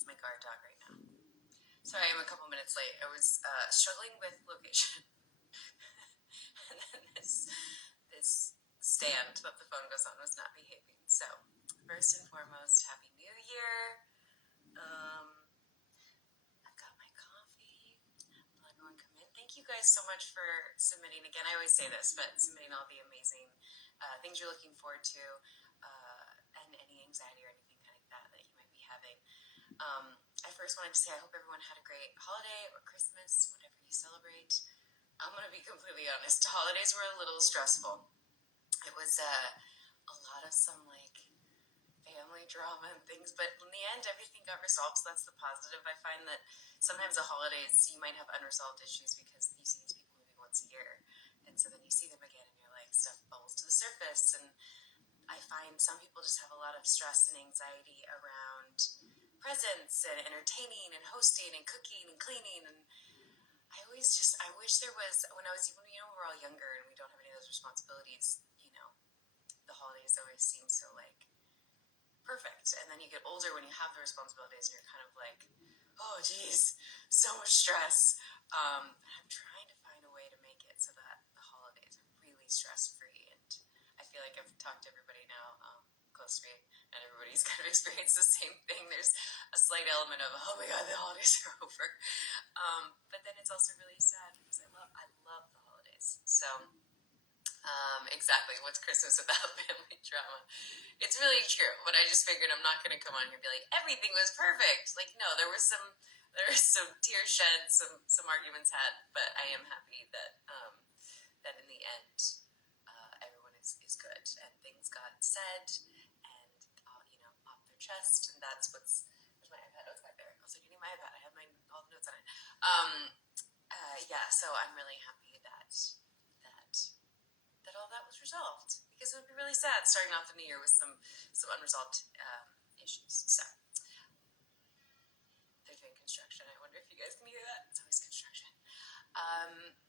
He's my guard dog right now. Sorry, I'm a couple minutes late. I was struggling with location. And then this stand that the phone goes on was not behaving. So, first and foremost, Happy New Year. I've got my coffee. Let everyone come in. Thank you guys so much for submitting. Again, I always say this, but submitting all the amazing things you're looking forward to, and any anxiety or anything like that you might be having. I first wanted to say I hope everyone had a great holiday or Christmas, whatever you celebrate. I'm going to be completely honest. The holidays were a little stressful. It was a lot of some family drama and things, but in the end, everything got resolved. So that's the positive. I find that sometimes the holidays you might have unresolved issues because you see these people maybe once a year, and so then you see them again, and you're like, stuff bubbles to the surface. And I find some people just have a lot of stress and anxiety around presents and entertaining and hosting and cooking and cleaning. And I wish there was, when we're all younger and we don't have any of those responsibilities, the holidays always seem so perfect. And then you get older when you have the responsibilities and you're kind of like, oh geez, so much stress. I'm trying to find a way to make it so that the holidays are really stress-free. And I feel like I've talked to everybody now close to me, and everybody's kind of experienced the same thing. There's a slight element of, oh my god, the holidays are over. But then it's also really sad because I love the holidays. So exactly, what's Christmas without family drama? It's really true, but I just figured I'm not going to come on here and be like, everything was perfect. No, there was some tears shed, some arguments had, but I am happy that that in the end everyone is good and things got said and off their chest, and that's what's. Where's my iPad? Oh, it's back there. I was like, I need my iPad. I have all the notes on it. Yeah, so I'm really happy that all that was resolved, because it would be really sad starting off the new year with some unresolved issues. So they're doing construction. I wonder if you guys can hear that. It's always construction.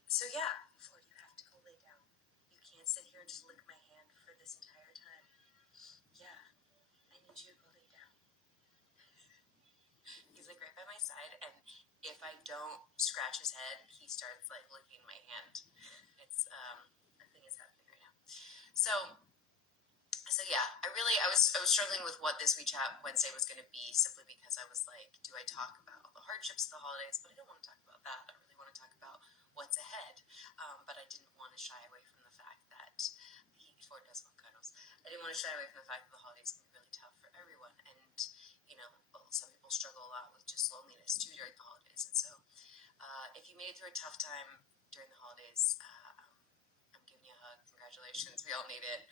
So yeah, before you have to go lay down, you can't sit here and just lick my hand for this entire time. Yeah, I need you to go lay down. He's right by my side, and if I don't scratch his head, he starts licking my hand. It's a thing is happening right now. So yeah, I was struggling with what this WeChat Wednesday was going to be, simply because I was like, do I talk about the hardships of the holidays? But I don't want to talk about that. I really want to talk about what's ahead. But I didn't want to shy away from the fact that Ford does want cuddles. I didn't want to shy away from the fact that the holidays can be really tough for everyone, and some people struggle a lot with just loneliness too during the holidays. And so, if you made it through a tough time during the holidays, I'm giving you a hug. Congratulations, we all need it.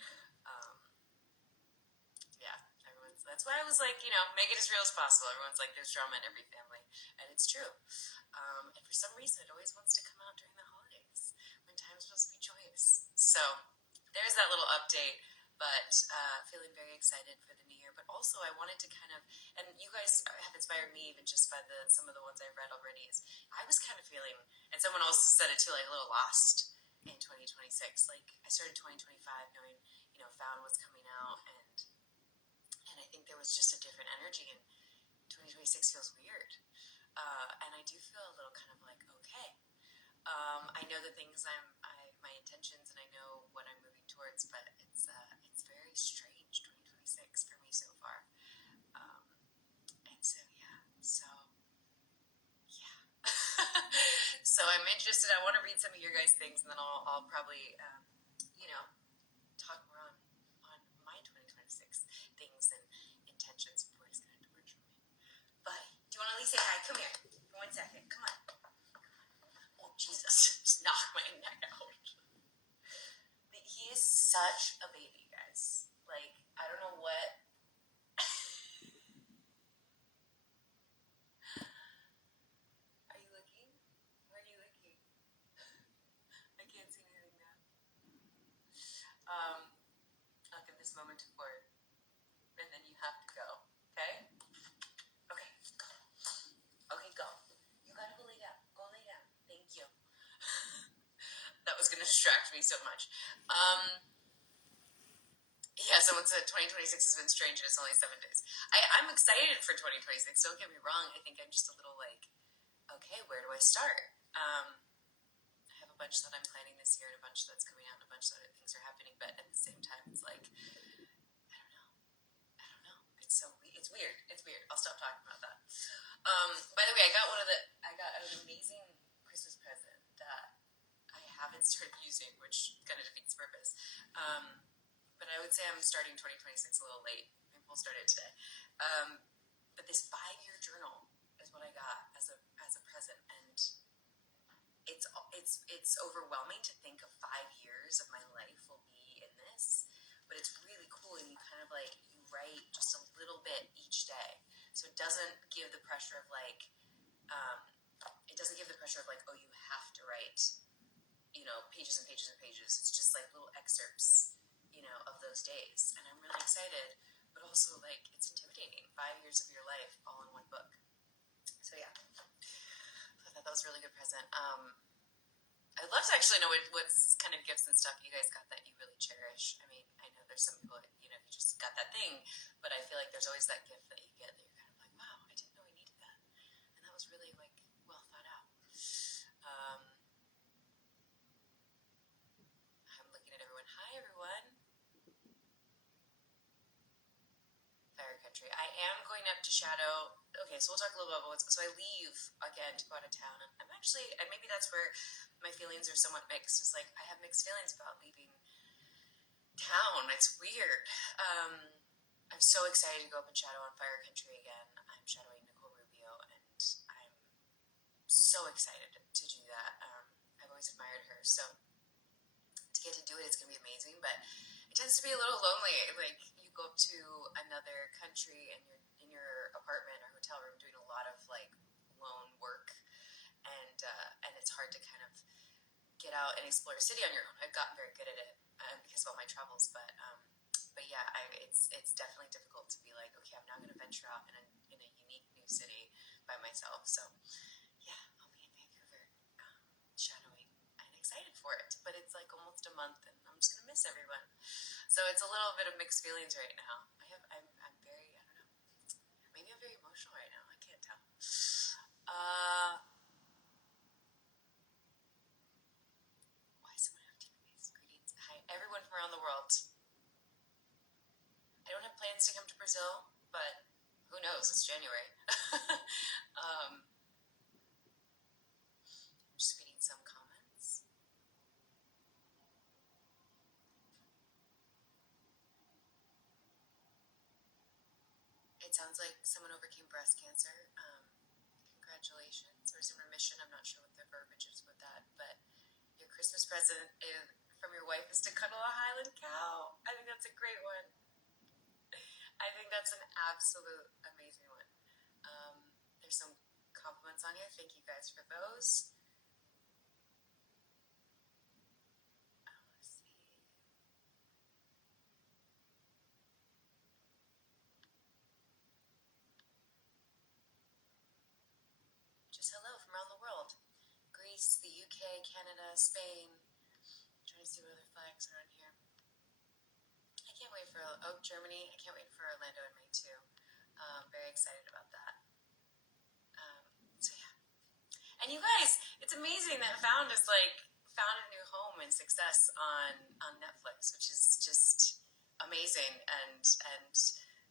Yeah, that's why I was like, make it as real as possible. Everyone's like, there's drama in every family, and it's true. And for some reason, it always wants to come out during the holidays when time's supposed to be joyous. So there's that little update. But feeling very excited for the new year. But also, I wanted to kind of, and you guys have inspired me even just by some of the ones I've read already. Is I was kind of feeling, and someone else said it too, a little lost in 2026. I started 2025 knowing, Found was coming out, and I think there was just a different energy. And 2026 feels weird, and I do feel a little kind of okay. I know the things my intentions, and I know what I'm moving towards, but it's very strange 2026 for me so far. And so yeah. So I'm interested. I want to read some of your guys' things, and then I'll probably talk more on my 2026 things and intentions before he's gonna torture me. But do you want to at least say hi? Come here for 1 second. Come on. Oh Jesus! Just knock my neck out. He is such a baby, guys. I don't know what. Are you looking? Where are you looking? I can't see anything now. I'll give this moment to Ford, and then you have to go. Okay? Okay. Okay, go. You gotta go lay down. Go lay down. Thank you. That was gonna distract me so much. Yes, someone said 2026 has been strange and it's only 7 days. I'm excited for 2026. Don't get me wrong. I think I'm just a little like, okay, where do I start? I have a bunch that I'm planning this year and a bunch that's coming out and a bunch that things are happening. But at the same time, it's like, I don't know. I don't know. It's weird. It's weird. I'll stop talking about that. By the way, I got an amazing Christmas present that I haven't started using, which kind of defeats the purpose. But I would say I'm starting 2026 a little late. Maybe we'll start it today. But this 5-year journal is what I got as a present, and it's overwhelming to think of 5 years of my life will be in this. But it's really cool, and you kind of like you write just a little bit each day, so it doesn't give the pressure of like oh, you have to write pages and pages and pages. It's just like little excerpts of those days, and I'm really excited, but also like it's intimidating. 5 years of your life all in one book. So yeah, I thought that was a really good present. I'd love to actually know what's kind of gifts and stuff you guys got that you really cherish. I mean, I know there's some people that you just got that thing, but I feel like there's always that gift that you get that you're kind of like, wow, I didn't know I needed that, and that was really like well thought out. I'm looking at everyone. Hi, everyone. Fire Country. I am going up to Shadow. Okay, so we'll talk a little bit about so I leave again to go out of town, and I'm actually, and maybe that's where my feelings are somewhat mixed. It's like I have mixed feelings about leaving town. It's weird. I'm so excited to go up and shadow on Fire Country again. I'm shadowing Nicole Rubio, and I'm so excited to do that. I've always admired her, so to get to do it, it's gonna be amazing. But it tends to be a little lonely. Like you go up to another country and you're in your apartment or hotel room doing a lot of like lone work, and it's hard to kind of get out and explore a city on your own. I've gotten very good at it because of all my travels, but yeah, it's definitely difficult to be like, okay, I'm now going to venture out in a unique new city by myself. So yeah, I'll be in Vancouver shadowing and excited for it. But it's like almost a month, and I'm just going to miss everyone. So it's a little bit of mixed feelings right now. I'm very, I don't know. Maybe I'm very emotional right now. I can't tell. Why is someone have TV-based greetings? Hi, everyone from around the world. I don't have plans to come to Brazil, but who knows? It's January. I'm just reading some comments. It sounds like someone overcame breast cancer. Congratulations. Or is in remission. I'm not sure what the verbiage is with that, but your Christmas present from your wife is to cuddle a Highland cow. I think that's a great one. I think that's an absolute amazing one. There's some compliments on here. Thank you guys for those. Let's see. Just hello from around the world. Greece, the UK, Canada, Spain. I'm trying to see what other flags are on here. I can't wait for Germany. I can't wait for Orlando in May too. Very excited about that. So yeah. And you guys, it's amazing that found a new home and success on Netflix, which is just amazing. And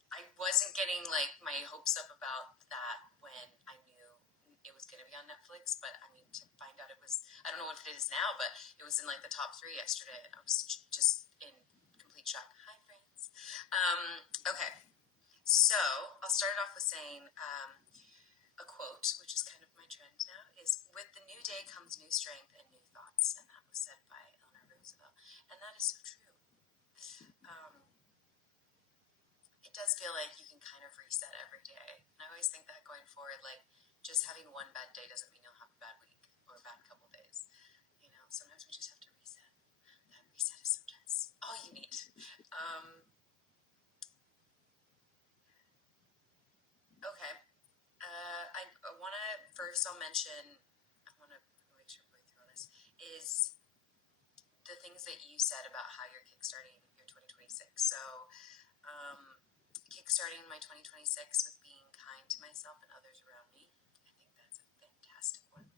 I wasn't getting like my hopes up about that when I knew it was going to be on Netflix. But I mean, to find out it was, I don't know what it is now, but it was in like the top 3 yesterday, and I was just in complete shock. Hi, friends. Okay, so I'll start it off with saying a quote, which is kind of my trend now, is "With the new day comes new strength and new thoughts," and that was said by Eleanor Roosevelt, and that is so true. It does feel like you can kind of reset every day, and I always think that going forward, like just having one bad day doesn't mean you'll have a bad week or a bad couple days. Sometimes we just have to reset. That reset is sometimes all you need. Okay. I want to first. I'll mention. I want to make sure I'm going through all this. Is the things that you said about how you're kickstarting your 2026. So Kickstarting my 2026 with being kind to myself and others around me. I think that's a fantastic one.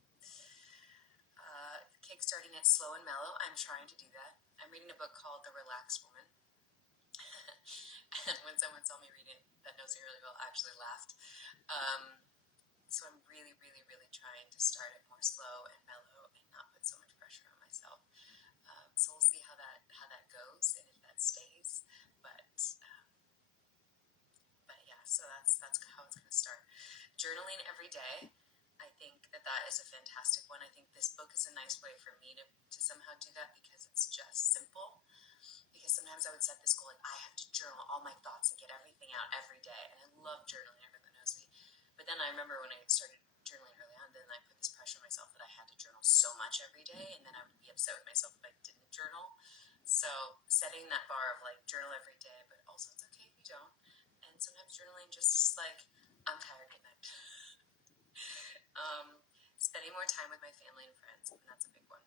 Kickstarting it slow and mellow. I'm trying to do that. I'm reading a book called The Relaxed Woman. And when someone saw me reading it that knows me really well, I actually laughed. So I'm really, really, really trying to start it more slow and mellow and not put so much pressure on myself. So we'll see how that goes and if that stays. But yeah, so that's how it's going to start. Journaling every day. I think that is a fantastic one. I think this book is a nice way for me to somehow do that because it's just simple. Because sometimes I would set this goal like I have to journal all my thoughts and get everything out every day, and I love journaling. Everyone that knows me. But then I remember when I started journaling early on, then I put this pressure on myself that I had to journal so much every day, and then I would be upset with myself if I didn't journal. So setting that bar of like journal every day, but also it's okay if you don't. And sometimes journaling just like I'm tired at night. Spending more time with my family and friends, and that's a big one.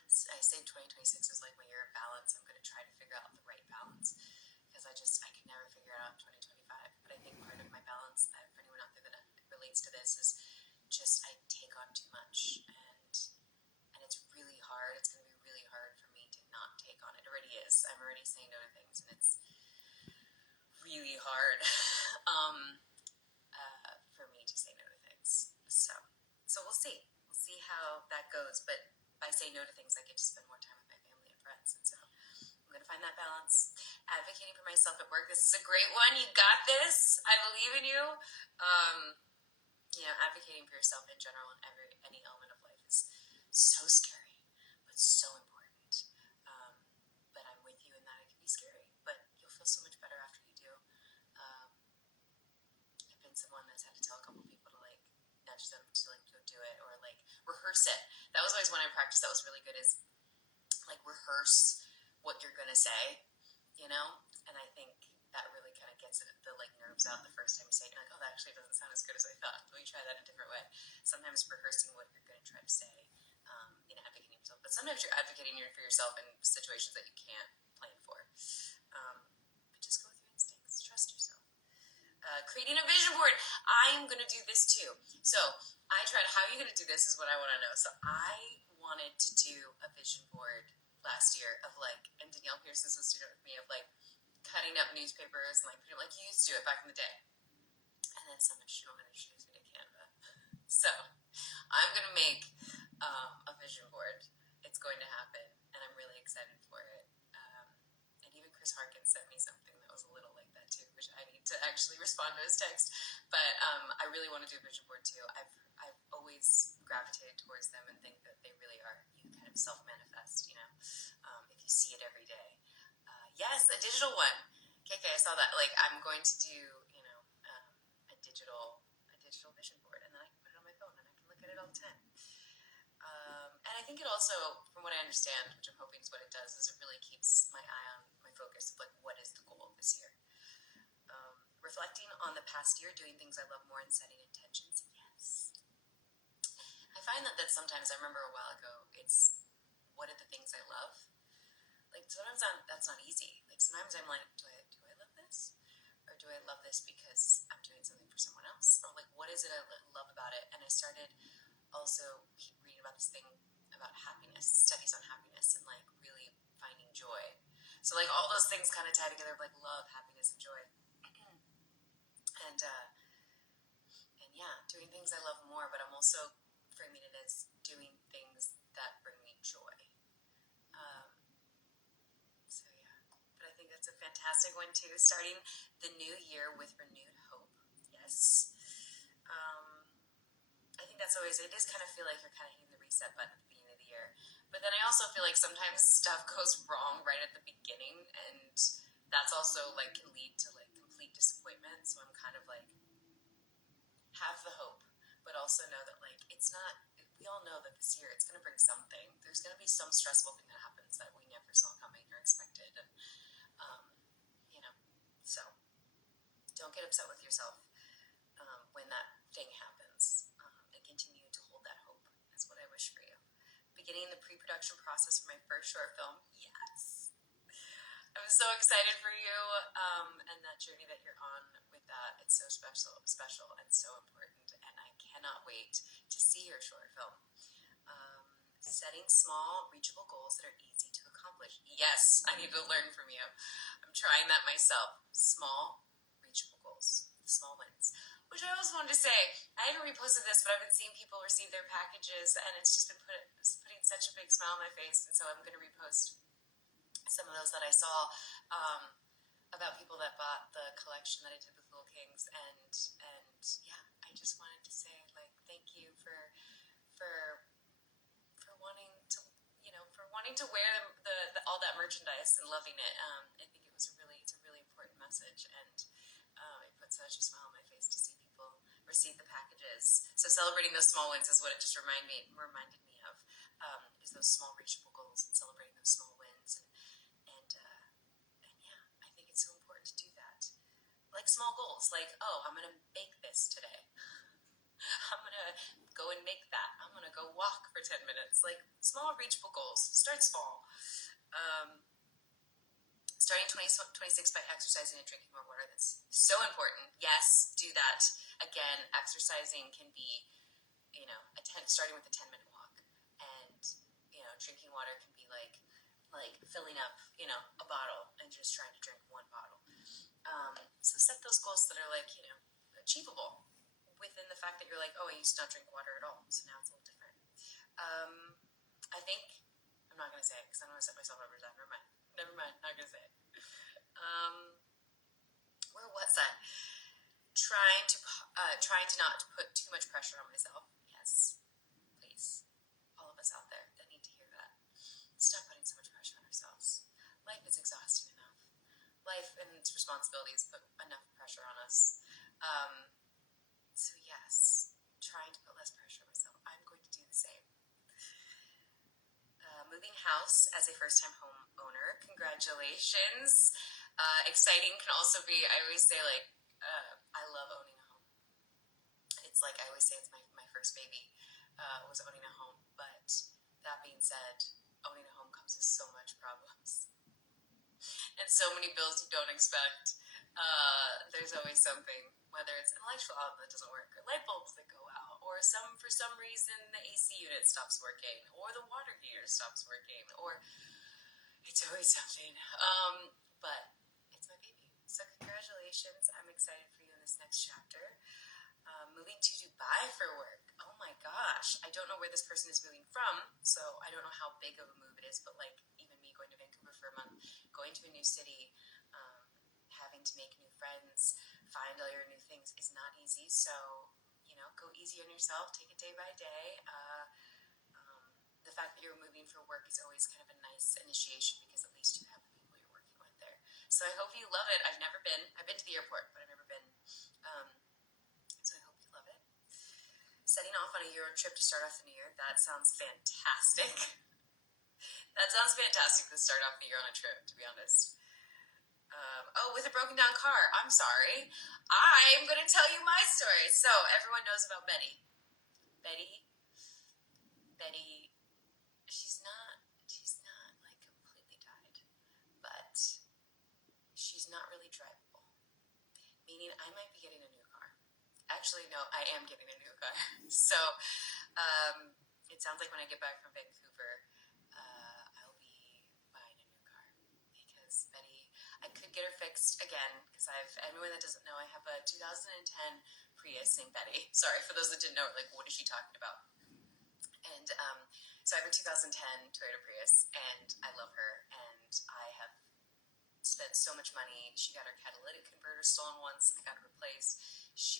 I say 2026 is like my year of balance. I'm going to try to figure out the right balance because I could never figure it out in 2025. But I think part of my balance, for anyone out there that relates to this, is just I take on too much, and it's really hard. It's going to be really hard for me to not take on. It already is. I'm already saying no to things, and it's really hard for me to say no to things. So we'll see. We'll see how that goes. But by saying no to things, I get to spend more time with my family and friends. And so I'm going to find that balance. Advocating for myself at work. This is a great one. You got this. I believe in you. Advocating for yourself in general in any element of life is so scary, but so important. But I'm with you in that it can be scary, but you'll feel so much better after you do. I've been someone that's had to tell a couple people to like nudge them to like go do it or like rehearse it. That was always one I practiced that was really good is like rehearse what you're gonna say, and I think that really kind of gets the like nerves out the first time you say it. You're like, oh, that actually doesn't sound as good as I thought. Let me try that a different way. Sometimes rehearsing what you're going to try to say in advocating for yourself, but sometimes you're advocating for yourself in situations that you can't plan for. But just go with your instincts. Trust yourself. Creating a vision board. I'm going to do this too. So I tried. How are you going to do this? Is what I want to know. So I wanted to do a vision board last year of like, and Danielle Pierce is a student with me of like cutting up newspapers and like putting like you used to do it back in the day. And then someone introduced me to Canva. So I'm going to make a vision board. It's going to happen, and I'm really excited for it. And even Chris Harkins sent me something that was a little like that too, which I need to actually respond to his text. But I really want to do a vision board too. I've always gravitated towards them and think that they really are. You kind of self-manifest, if you see it every day. Yes, a digital one. KK, I saw that. Like, I'm going to do, a digital vision board, and then I can put it on my phone, and I can look at it all the time. And I think it also, from what I understand, which I'm hoping is what it does, is it really keeps my eye on my focus of like what is the goal this year. Reflecting on the past year, doing things I love more, and setting intentions. Yes. I find that sometimes, I remember a while ago, it's what are the things I love? Like sometimes that's not easy. Like sometimes I'm like, do I love this, or do I love this because I'm doing something for someone else, or like what is it I love about it? And I started also reading about this thing about happiness, studies on happiness, and like really finding joy. So like all those things kind of tie together, like love, happiness, and joy. And yeah, doing things I love more, but I'm also framing it as doing things that bring me joy. So yeah, but I think that's a fantastic one too. Starting the new year with renewed hope. Yes. I think that's always, it does kind of feel like you're kind of hitting the reset button at the beginning of the year. But then I also feel like sometimes stuff goes wrong right at the beginning, and that's also like can lead to like complete disappointment. So I'm kind of like, have the hope, but also know that like it's not, we all know that this year it's going to bring something. There's going to be some stressful thing that happens that we never saw coming or expected. And, so don't get upset with yourself when that thing happens, and continue to hold that hope. That's what I wish for you. Beginning the pre-production process for my first short film. Yes. I'm so excited for you, and that journey that you're on with that. It's so special, and so important. And I cannot wait to see your short film. Setting small, reachable goals that are easy to accomplish. Yes, I need to learn from you. I'm trying that myself. Small, reachable goals, small wins. Which I also wanted to say, I haven't reposted this, but I've been seeing people receive their packages, and it's just been putting such a big smile on my face. And so I'm going to repost some of those that I saw about people that bought the collection that I did with Little Kings, and yeah, I just wanted to say like thank you for wanting to for wanting to wear the all that merchandise and loving it. I think it's a really important message, and it put such a smile on my face to see people receive the packages. So celebrating those small wins is what it just reminded me of. Is those small reachable goals and celebrating those small wins, and yeah, I think it's so important to do that. Like small goals, like I'm gonna bake this today. I'm gonna go and make that. I'm gonna go walk for 10 minutes. Like small, reachable goals. Start small. Starting 2026 by exercising and drinking more water. That's so important. Yes, do that. Again, exercising can be, starting with a 10-minute walk, and drinking water can be like filling up, a bottle and just trying to drink one bottle. So set those goals that are like, achievable within the fact that you're like, oh, I used to not drink water at all, so now it's a little different. I think I'm not gonna say it because I'm gonna set myself up for that. Never mind. Not gonna say it. Where was that? Trying to not put too much pressure on myself. Yes, please, all of us out there that need to hear that. Stop putting so much pressure on ourselves. Life is exhausting enough. Life and its responsibilities put enough pressure on us. So yes, trying to put less pressure on myself. I'm going to do the same. Moving house as a first-time homeowner. Congratulations. Exciting can also be, I always say I love owning a home. It's like, I always say it's my first baby, was owning a home. But that being said, owning a home comes with so much problems. And so many bills you don't expect. There's always something, whether it's an electrical outlet that doesn't work, or light bulbs that go out, or for some reason the AC unit stops working, or the water heater stops working, or it's always something. But it's my baby. So congratulations. I'm excited for you in this next chapter. Moving to Dubai for work. Oh my gosh. I don't know where this person is moving from, so I don't know how big of a move it is, but like even me going to Vancouver for a month, going to a new city, having to make new friends, find all your new things is not easy. So, go easy on yourself. Take it day by day. The fact that you're moving for work is always kind of a nice initiation because at least you have the people you're working with there. So I hope you love it. I've never been. I've been to the airport, but I've never been. So I hope you love it. Setting off on a Euro trip to start off the new year. That sounds fantastic. That sounds fantastic to start off the year on a trip, to be honest. With a broken down car. I'm sorry. I'm going to tell you my story. So, everyone knows about Betty. Betty, she's not like completely died, but she's not really drivable. Meaning I might be getting a new car. Actually, no, I am getting a new car. So, it sounds like when I get back from Vancouver, I'll be buying a new car because Betty, I could get her fixed again because anyone that doesn't know, I have a 2010 Prius named Betty. Sorry, for those that didn't know, like, what is she talking about? And so I have a 2010 Toyota Prius, and I love her, and I have spent so much money. She got her catalytic converter stolen once. I got it replaced.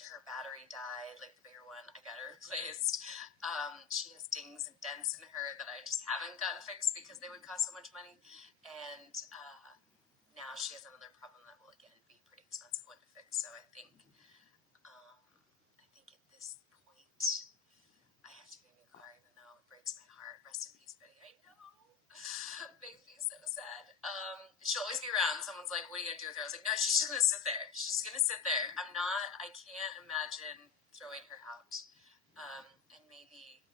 Her battery died, like the bigger one. I got her replaced. She has dings and dents in her that I just haven't gotten fixed because they would cost so much money. And now she has another problem that will again be pretty expensive one to fix. So I think at this point I have to get a new car, even though it breaks my heart. Rest in peace, Betty. I know. Makes me so sad. She'll always be around. Someone's like, what are you going to do with her? I was like, no, she's just going to sit there. She's going to sit there. I can't imagine throwing her out. And maybe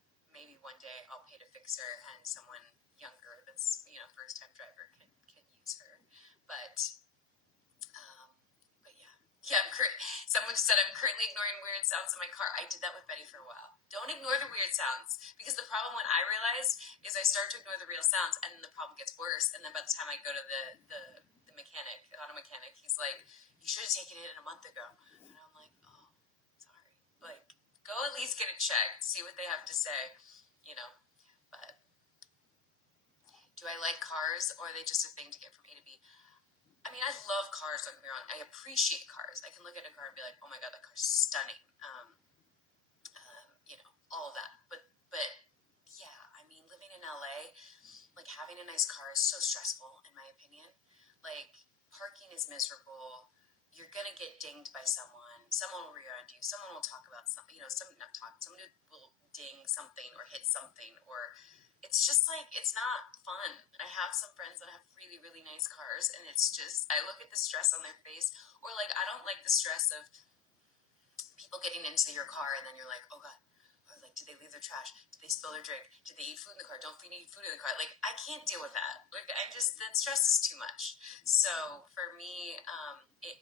one day I'll pay to fix her and someone younger that's, first time driver can use her. But but yeah, someone just said I'm currently ignoring weird sounds in my car. I did that with Betty for a while. Don't ignore the weird sounds, because the problem, when I realized, is I start to ignore the real sounds, and then the problem gets worse. And then by the time I go to the mechanic, the auto mechanic, he's like, "You should have taken it in a month ago." And I'm like, "Oh, sorry." Like, go at least get it checked, see what they have to say, you know. But do I like cars, or are they just a thing to get from A to B? I mean, I love cars, don't get me wrong. I appreciate cars. I can look at a car and be like, "Oh my god, that car's stunning." All of that. But yeah, I mean, living in LA, like, having a nice car is so stressful, in my opinion. Like, parking is miserable. You're gonna get dinged by someone. Someone will rear end you. Someone will talk about something. Someone will ding something or hit something, or it's just like, it's not fun. I have some friends that have really, really nice cars, and it's just, I look at the stress on their face, or like, I don't like the stress of people getting into your car, and then you're like, "Oh god," or like, "Did they leave their trash? Did they spill their drink? Did they eat food in the car? Don't eat food in the car." Like, I can't deal with that. Like, that stress is too much. So for me,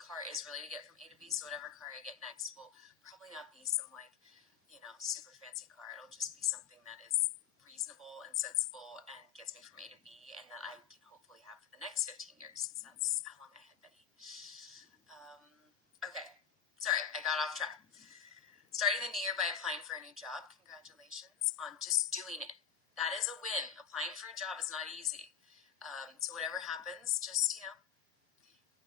car is really to get from A to B. So whatever car I get next will probably not be some, like, super fancy car. It'll just be something that is reasonable and sensible and gets me from A to B, and that I can hopefully have for the next 15 years, since that's how long I had Betty. Okay, sorry, I got off track. Starting the new year by applying for a new job. Congratulations on just doing it. That is a win. Applying for a job is not easy. So whatever happens, just,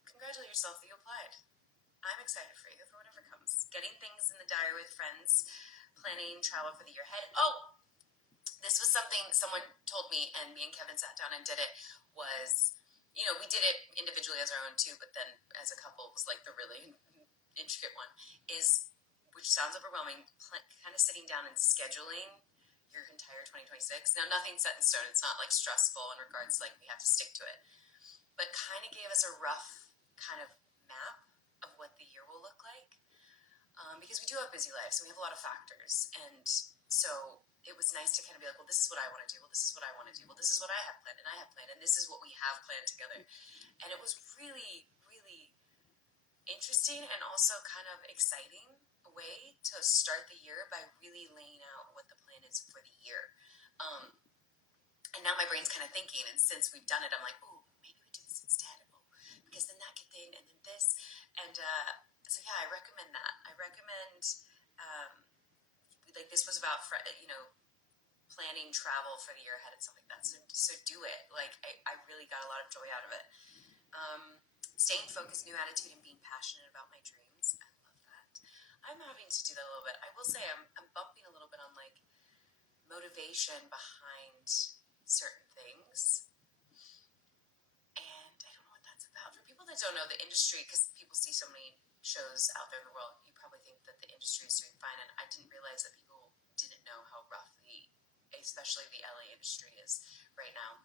congratulate yourself that you applied. I'm excited for you, for whatever comes. Getting things in the diary with friends. Planning travel for the year ahead. Oh, this was something someone told me, and me and Kevin sat down and did it, was, we did it individually as our own too, but then as a couple, it was like the really intricate one, which sounds overwhelming, kind of sitting down and scheduling your entire 2026. Now, nothing's set in stone. It's not like stressful in regards like we have to stick to it, but kind of gave us a rough kind of map of what the year will look like, because we do have busy lives, and we have a lot of factors. And so it was nice to kind of be like, well, this is what I want to do. Well, this is what I want to do. Well, this is what I have planned, and I have planned, and this is what we have planned together. And it was really, really interesting, and also kind of exciting way to start the year, by really laying out what the plan is for the year. And now my brain's kind of thinking, and since we've done it, I'm like, oh, maybe we do this instead. Oh, because then that could thing, and then this. And so yeah, I recommend that. I recommend, like, this was about, planning travel for the year ahead and stuff like that. So do it. Like, I really got a lot of joy out of it. Staying focused, new attitude, and being passionate about my dreams. I love that. I'm having to do that a little bit. I will say I'm bumping a little bit on, like, motivation behind certain things. And I don't know what that's about. For people that don't know the industry, because people see so many shows out there in the world, you probably think that the industry is doing fine. And I didn't realize that people didn't know how rough especially the LA industry is right now,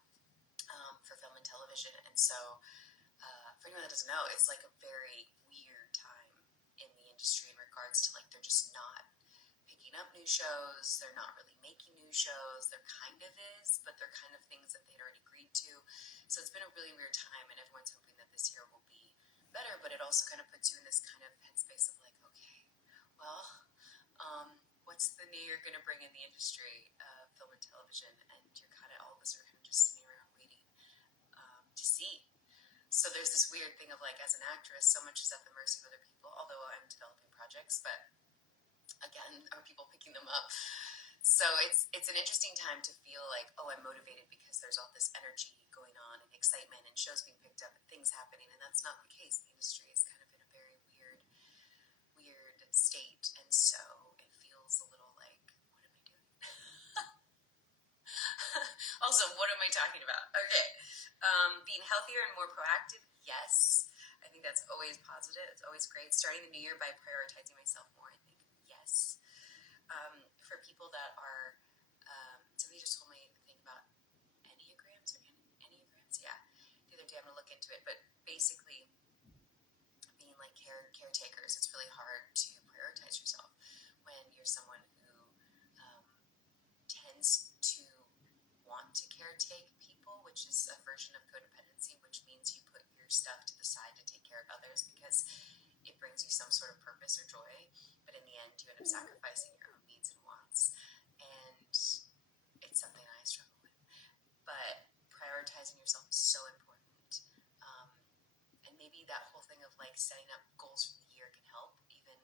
for film and television. And so, for anyone that doesn't know, it's like a very weird time in the industry in regards to, like, they're just not picking up new shows. They're not really making new shows. There kind of is, but they're kind of things that they'd already agreed to. So it's been a really weird time, and everyone's hoping that this year will be better, but it also kind of puts you in this kind of headspace of like, okay, well, what's the new year going to bring in the industry of film and television? And you're kind of, all of us are kind of just sitting around waiting, to see. So there's this weird thing of, like, as an actress, so much is at the mercy of other people, although I'm developing projects, but again, are people picking them up? So it's an interesting time to feel like, oh, I'm motivated because there's all this energy going on, and excitement, and shows being picked up, and things happening, and that's not the case. The industry is kind of in a very weird state, and so it feels a little like, what am I doing? Also, what am I talking about? Okay, being healthier and more proactive, yes. I think that's always positive. It's always great. Starting the new year by prioritizing myself more, I think, yes. For people that are, somebody just told me to think about enneagrams, enneagrams. Yeah, the other day, I'm gonna look into it. But basically, being like caretakers, it's really hard to prioritize yourself when you're someone who, tends to want to caretake people, which is a version of codependency, which means you put your stuff to the side to take care of others because it brings you some sort of purpose or joy, but in the end you end up sacrificing your own needs and wants, and it's something I struggle with. But prioritizing yourself is so important, and maybe that whole thing of like setting up goals for the year can help. Even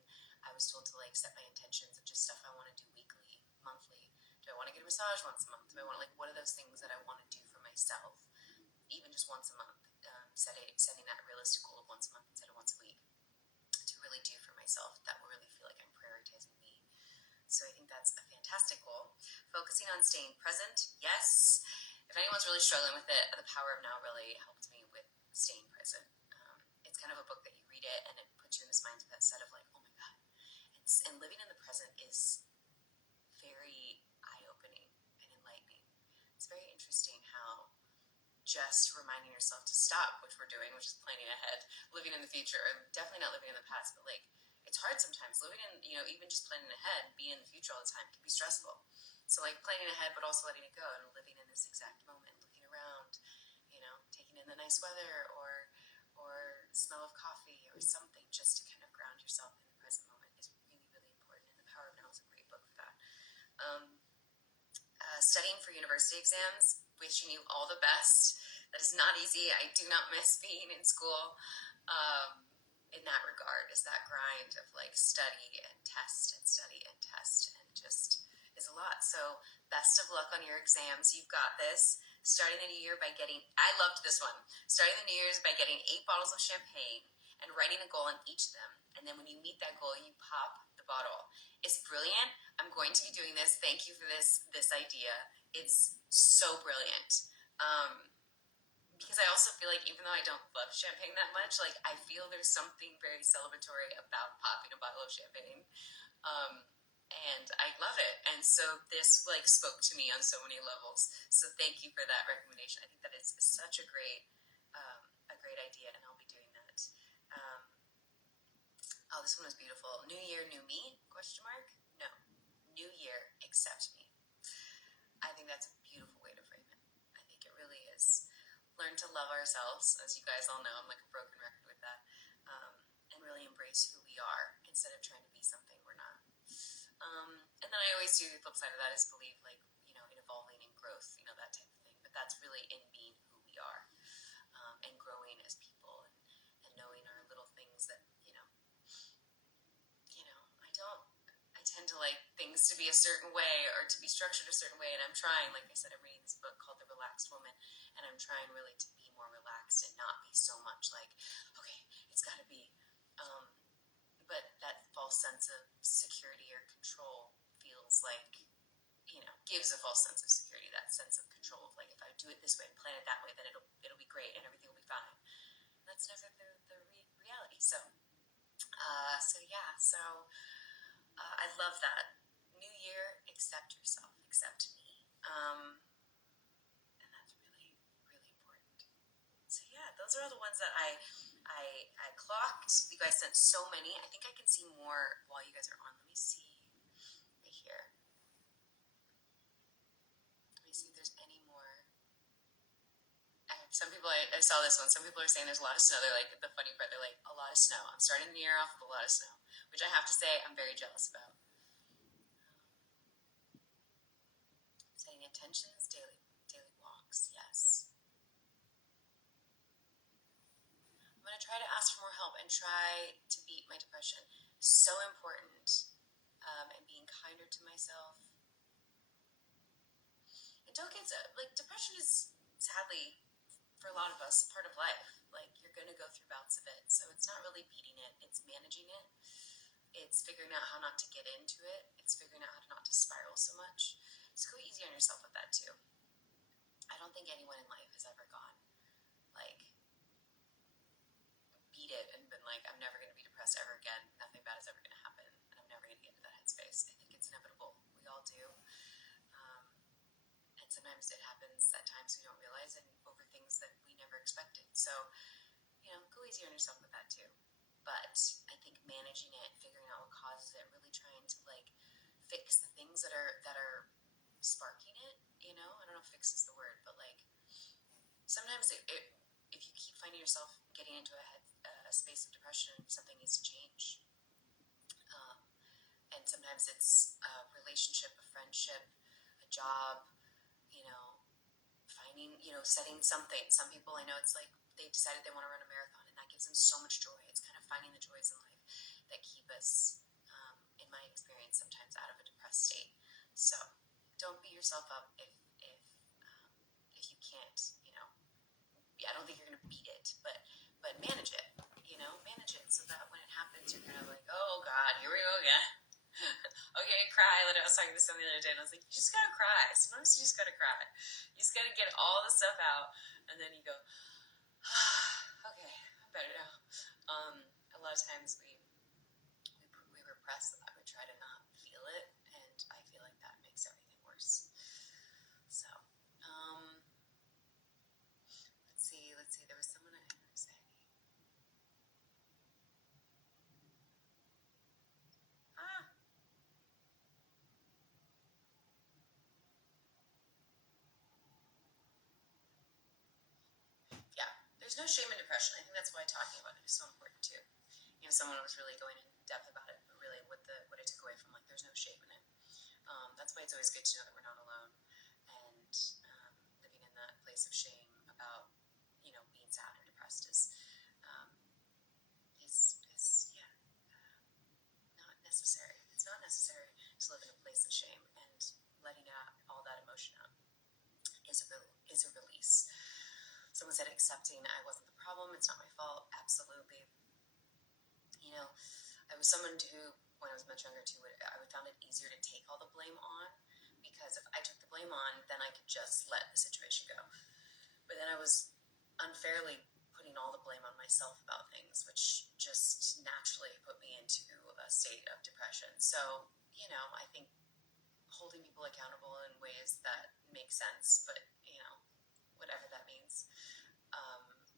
I was told to like set my intentions of just stuff I want to do weekly, monthly. Do I want to get a massage once a month? Do I want to, like, what are those things that I want to do for myself, even just once a month? Setting that realistic goal of once a month instead of once a week to really do for myself, that will really feel like I'm prioritizing me. So I think that's a fantastic goal. Focusing on staying present, yes. If anyone's really struggling with it, The Power of Now really helped me with staying present. It's kind of a book that you read it and it puts you in this mindset of like, oh my God. And living in the present is very eye-opening and enlightening. It's very interesting how just reminding yourself to stop, which we're doing, which is planning ahead, living in the future, or definitely not living in the past, but like, it's hard sometimes. Living in, even just planning ahead, being in the future all the time can be stressful. So like planning ahead, but also letting it go and living in this exact moment, looking around, taking in the nice weather or smell of coffee or something, just to kind of ground yourself in the present moment is really, really important. And The Power of Now is a great book for that. Studying for university exams, wishing you all the best. That is not easy. I do not miss being in school. In that regard, is that grind of like study and test and study and test, and just is a lot. So best of luck on your exams. You've got this. Starting the new year by I loved this one. Starting the new year's by getting 8 bottles of champagne and writing a goal on each of them. And then when you meet that goal, you pop the bottle. It's brilliant. I'm going to be doing this. Thank you for this idea. It's so brilliant. Because I also feel like even though I don't love champagne that much, like I feel there's something very celebratory about popping a bottle of champagne. And I love it. And so this like spoke to me on so many levels. So thank you for that recommendation. I think that is such a great idea, and I'll be doing that. Oh, this one was beautiful. New year, new me? Question mark? No. New year, accept me. I think that's a beautiful way to frame it. I think it really is. Learn to love ourselves, as you guys all know. I'm like a broken record with that. And really embrace who we are instead of trying to be something we're not. And then I always do the flip side of that is believe like, in evolving and growth, that type of thing. But that's really in being who we are, and growing as people, and knowing our little things that, I tend to like things to be a certain way or to be structured a certain way. And I'm trying, like I said, I'm reading this book called The Relaxed Woman, and I'm trying really to be more relaxed and not be so much like, okay, it's got to be. But that false sense of security or control feels like, gives a false sense of security, that sense of control of like, if I do it this way and plan it that way, then it'll be great and everything will be fine. That's never the reality. So yeah. I love that. New year, accept yourself, accept me. And that's really, really important. So yeah, those are all the ones that I clocked. You guys sent so many. I think I can see more while you guys are on. Let me see right here. Let me see if there's any more. Some people, I saw this one. Some people are saying there's a lot of snow. They're like, the funny part, they're like, a lot of snow. I'm starting the year off with a lot of snow, which I have to say I'm very jealous about. Setting intentions, daily walks, yes. I'm going to try to ask for more help and try to beat my depression. So important. And being kinder to myself. And don't get, like, depression is sadly, for a lot of us, part of life. Like, you're going to go through bouts of it. So it's not really beating it, it's managing it. It's figuring out how not to get into it. It's figuring out how not to spiral so much. So go easy on yourself with that too. I don't think anyone in life has ever gone, like, beat it and been like, I'm never going to be depressed ever again. Nothing bad is ever going to happen. And I'm never going to get into that headspace. I think it's inevitable. We all do. And sometimes it happens at times we don't realize and over things that we never expected. So, go easy on yourself with that too. But I think managing it, figuring out what causes it, really trying to like fix the things that are sparking it. I don't know if fix is the word, but like sometimes if you keep finding yourself getting into a space of depression, something needs to change. And sometimes it's a relationship, a friendship, a job, you know, finding, setting something. Some people I know, it's like they decided they want to run a marathon, and that gives them so much joy. It's kind of finding the joys in life that keep us, in my experience, sometimes out of a depressed state. So don't beat yourself up if you can't, I don't think you're going to beat it, but manage it, manage it so that when it happens, you're kind of like, oh God, here we go again. Okay, cry. I was talking to someone the other day, and I was like, you just gotta cry. Sometimes you just gotta cry. You just gotta get all the stuff out, and then you go, okay, I'm better now. A lot of times we repress that. We try to not feel it, and I feel like that makes everything worse. So, let's see. There was someone I heard say. Yeah, there's no shame in depression. I think that's why talking about it is so important too. Someone was really going in depth about it, but really what I took away from, like, there's no shame in it. That's why it's always good to know that we're not alone, and living in that place of shame about being sad or depressed um, is yeah, not necessary. It's not necessary to live in a place of shame, and letting out all that emotion out is a release. Someone said accepting I wasn't the problem, it's not my fault. Absolutely. I was someone who, when I was much younger too, I would found it easier to take all the blame on, because if I took the blame on, then I could just let the situation go. But then I was unfairly putting all the blame on myself about things, which just naturally put me into a state of depression. So, I think holding people accountable in ways that make sense, but, whatever that means,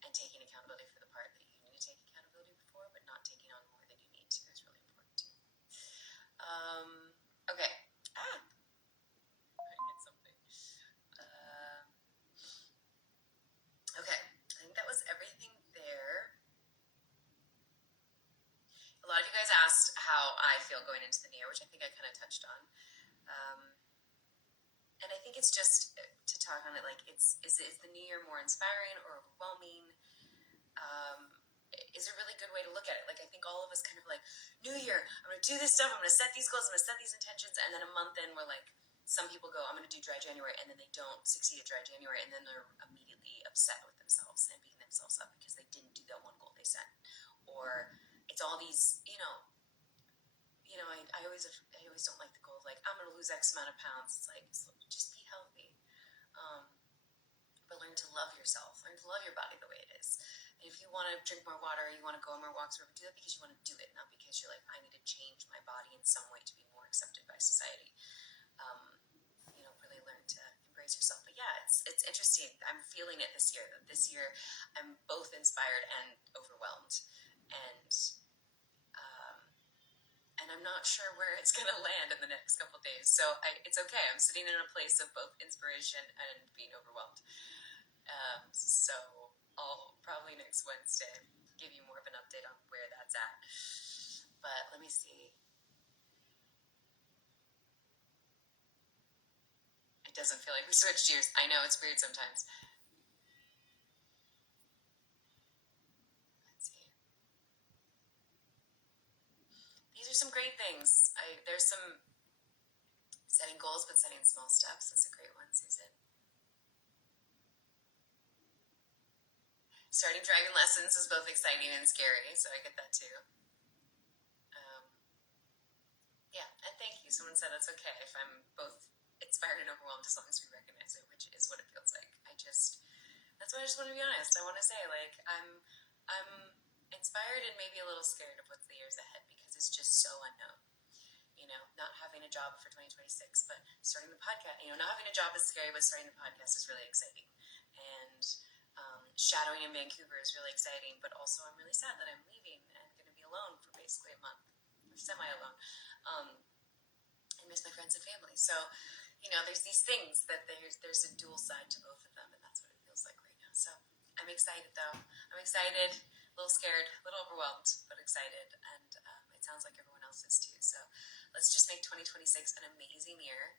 and taking accountability for the part that you need to take accountability for, but not taking on more than you need to, is really important too. Okay. I hit something. Okay. I think that was everything there. A lot of you guys asked how I feel going into the new year, which I think I kind of touched on. And I think it's just to talk on it, like, is the new year more inspiring or overwhelming? Is a really good way to look at it. Like, I think all of us kind of like, new year, I'm going to do this stuff, I'm going to set these goals, I'm going to set these intentions, and then a month in, we're like, some people go, I'm going to do dry January, and then they don't succeed at dry January, and then they're immediately upset with themselves and beating themselves up because they didn't do that one goal they set. Or it's all these, I always don't like the goal of, like, I'm going to lose X amount of pounds. It's like, just be healthy. But learn to love yourself. Learn to love your body the way it is. And if you want to drink more water, you want to go on more walks, do that because you want to do it, not because you're like, I need to change my body in some way to be more accepted by society. Really learn to embrace yourself. But yeah, it's interesting. I'm feeling it this year. That this year I'm both inspired and overwhelmed, and I'm not sure where it's going to land in the next couple of days. So it's okay. I'm sitting in a place of both inspiration and being overwhelmed. So I'll probably next Wednesday give you more of an update on where that's at. But let me see. It doesn't feel like we switched gears. I know, it's weird sometimes. Let's see. These are some great things. There's some setting goals, but setting small steps. That's a great one, Susan. Starting driving lessons is both exciting and scary, so I get that too. Yeah, and thank you. Someone said that's okay if I'm both inspired and overwhelmed, as long as we recognize it, which is what it feels like. That's why I just want to be honest. I want to say, like, I'm inspired and maybe a little scared of what the years ahead, because it's just so unknown. Not having a job for 2026, but starting the podcast, not having a job is scary, but starting the podcast is really exciting. And shadowing in Vancouver is really exciting, but also I'm really sad that I'm leaving and going to be alone for basically a month, or semi-alone. I miss my friends and family. So, there's these things that there's a dual side to both of them, and that's what it feels like right now. So I'm I'm excited though. I'm excited, a little scared, a little overwhelmed, but excited. And it sounds like everyone else is too. So let's just make 2026 an amazing year.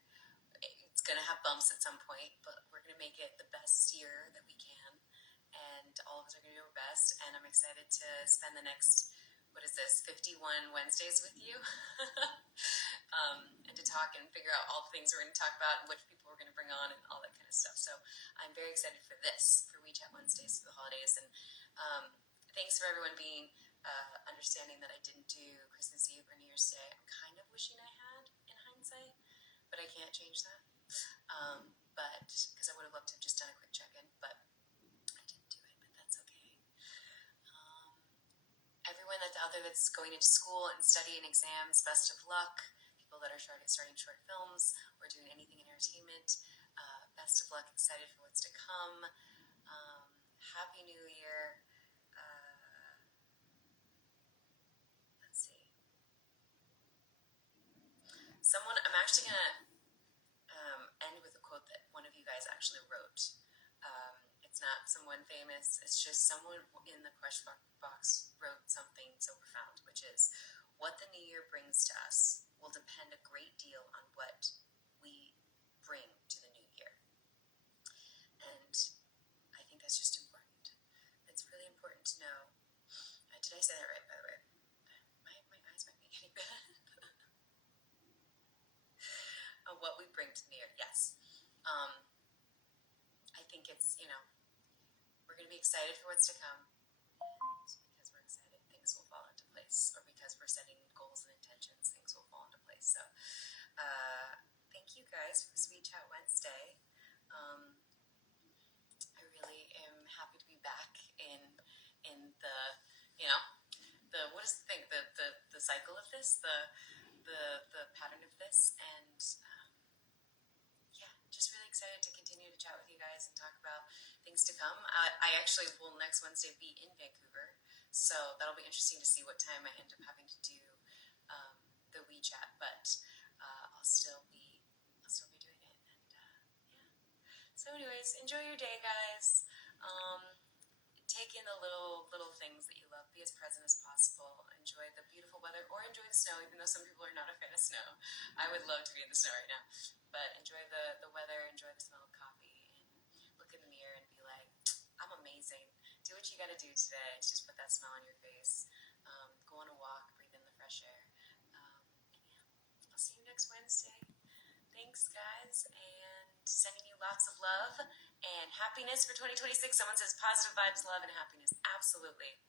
It's going to have bumps at some point, but we're going to make it the best year that we can. And all of us are going to do our best. And I'm excited to spend the next, 51 Wednesdays with you. And to talk and figure out all the things we're going to talk about and which people we're going to bring on and all that kind of stuff. So I'm very excited for this, for WeChat Wednesdays for the holidays. And thanks for everyone being understanding that I didn't do Christmas Eve or New Year's Day. I'm kind of wishing I had in hindsight, but I can't change that. But because I would have loved to have just done a quick check-in, but I didn't do it, but that's okay. Everyone that's out there that's going into school and studying exams, best of luck. People that are starting short films or doing anything in entertainment, best of luck. Excited for what's to come. Happy New Year. Let's see. I'm actually going to end with a quote that one of you guys actually wrote. It's not someone famous. It's just someone in the question box wrote something so profound, which is, what the new year brings to us will depend a great deal on what we bring to the new year. And I think that's just important. It's really important to know. Did I say that right, by the way? My eyes might be getting bad. What we bring to the new year, yes. I think it's, we're going to be excited for what's to come. And because we're excited, things will fall into place. Or because we're setting goals and intentions, things will fall into place. So thank you guys for Sweet Chat Wednesday. I really am happy to be back in the, the, what is the thing, the cycle of this, the pattern of this. And just really excited to continue to chat with you guys and talk about things to come. I actually will next Wednesday be in Vancouver, so that'll be interesting to see what time I end up having to do the WeChat, but I'll still be doing it. And so anyways, enjoy your day, guys. Take in the little things that you love. Be as present as possible. Enjoy the beautiful weather, or enjoy the snow, even though some people are not a fan of snow. I would love to be in the snow right now. But enjoy the weather, enjoy the smell of coffee, and look in the mirror and be like, I'm amazing. Do what you got to do today to just put that smile on your face. Go on a walk, breathe in the fresh air. I'll see you next Wednesday. Thanks, guys, and sending you lots of love and happiness for 2026. Someone says positive vibes, love, and happiness. Absolutely.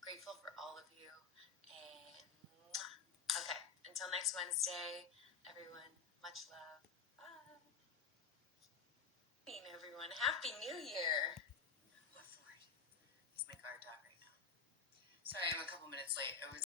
Grateful for all of you. And okay, until next Wednesday, everyone, much love. Bye. Everyone, Happy New Year. What for? He's my guard dog right now. Sorry, I'm a couple minutes late.